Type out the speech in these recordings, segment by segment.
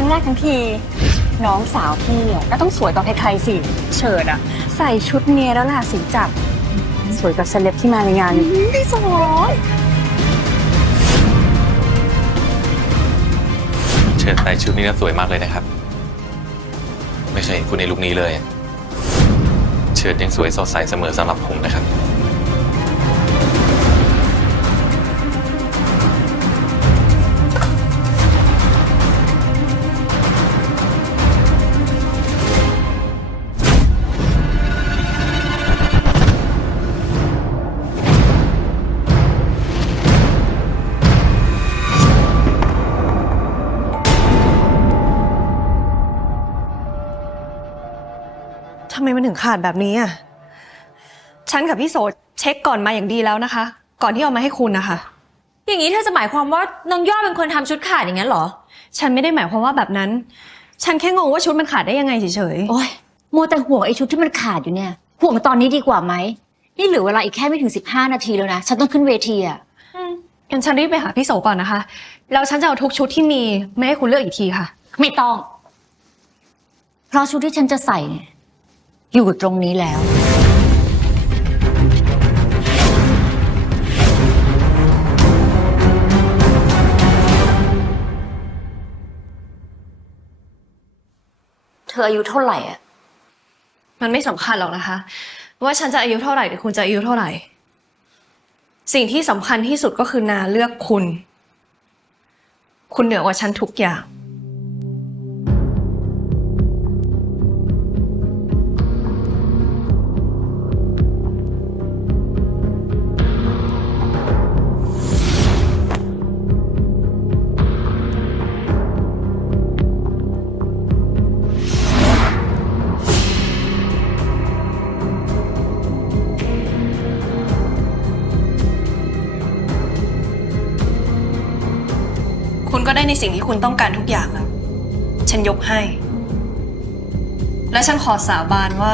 ออกงานครั้งแรกทั้งที น้องสาวพี่อะก็ต้องสวยกว่าใครๆสิเฉิดอะใส่ชุดเมียแล้วล่ะสีจับ สวยกว่าเซเลบที่มาในงานไม่สวยเชิญใส่ชุดนี้แล้วสวยมากเลยนะครับ ไม่เคยเห็นคุณในลุคนี้เลย เชิดยังสวยสดใสเสมอสำหรับผมนะครับำไมมันถึงขาดแบบนี้อะ ฉันกับพี่โสเช็คก่อนมาอย่างดีแล้วนะคะ ก่อนที่เอามาให้คุณนะคะ อย่างนี้เธอจะหมายความว่าน้องยอดเป็นคนทำชุดขาดอย่างนั้นเหรอ ฉันไม่ได้หมายความว่าแบบนั้น ฉันแค่งงว่าชุดมันขาดได้ยังไงเฉยโอ้ยมัวแต่ห่วงไอ้ชุดที่มันขาดอยู่เนี่ย ห่วงตอนนี้ดีกว่าไหม นี่เหลือเวลาอีกแค่ไม่ถึง 15 นาทีแล้วนะ ฉันต้องขึ้นเวทีอะๆงั้นฉันรีบไปหาพี่โสก่อนนะคะ แล้วฉันจะเอาทุกชุดที่มีไม่ให้คุณเลือกอีกทีค่ะ ไม่ต้อง เพราะชุดที่ฉันจะใส่เนี่ย อยู่ตรงนี้แล้ว เธออายุเท่าไหร่อะมันไม่สำคัญหรอกนะคะ ว่าฉันจะอายุเท่าไหร่หรือคุณจะอายุเท่าไหร่ สิ่งที่สำคัญที่สุดก็คือนาเลือกคุณ คุณเหนือกว่าฉันทุกอย่าง คุณก็ได้ในสิ่งที่คุณต้องการทุกอย่างแล้ว ฉันยกให้ และฉันขอสาบานว่า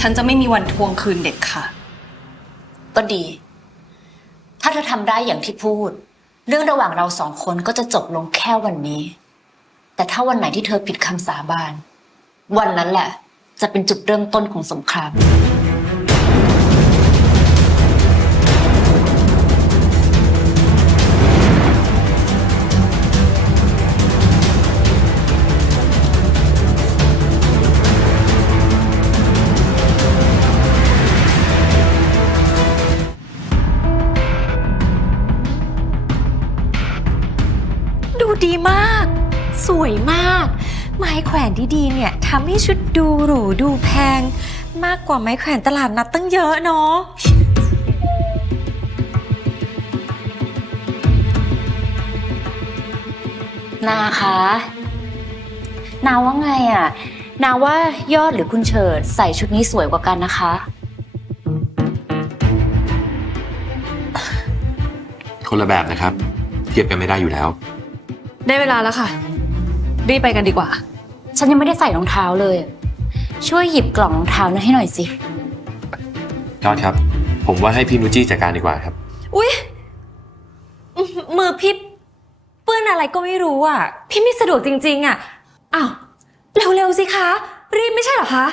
ฉันจะไม่มีวันทวงคืนเด็กค่ะ ก็ดี ถ้าเธอทำได้อย่างที่พูด เรื่องระหว่างเราสองคนก็จะจบลงแค่วันนี้ แต่ถ้าวันไหนที่เธอผิดคำสาบาน วันนั้นแหละ จะเป็นจุดเริ่มต้นของสงคราม ดูดีมาก สวยมาก ไม้แขวนดีๆเนี่ยทำให้ชุดดูหรูดูแพง มากกว่าไม้แขวนตลาดนัดตั้งเยอะเนาะนาคะนาว่าไงอะ นาว่ายอดหรือคุณเฉิดใส่ชุดนี้สวยกว่ากันนะคะ คนละแบบนะครับ เทียบกันไม่ได้อยู่แล้ว ได้เวลาแล้วค่ะ รีบไปกันดีกว่า ฉันยังไม่ได้ใส่รองเท้าเลย ช่วยหยิบกล่องรองเท้านั้นให้หน่อยสิยอดครับ ผมว่าให้พี่นุจี้จัดการดีกว่าครับ อุ๊ยอื้อหือมือพี่เปื้อนอะไรก็ไม่รู้อะ พี่ไม่สะดวกจริง ๆ อะ อ้าว เร็ว ๆ สิคะ รีบไม่ใช่เหรอคะ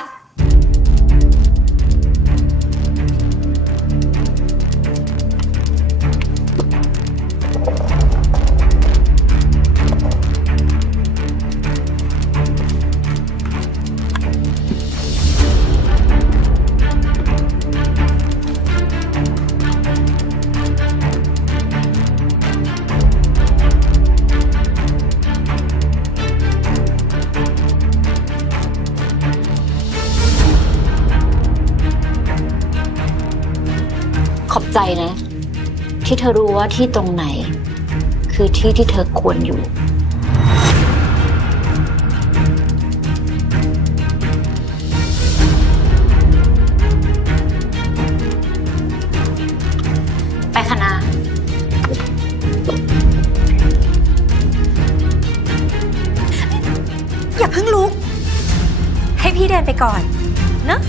ใจนะ ที่เธอรู้ว่าที่ตรงไหน คือที่ที่เธอควรอยู่ ไปคณะอย่าเพิ่งลุก ให้พี่เดินไปก่อน เนาะ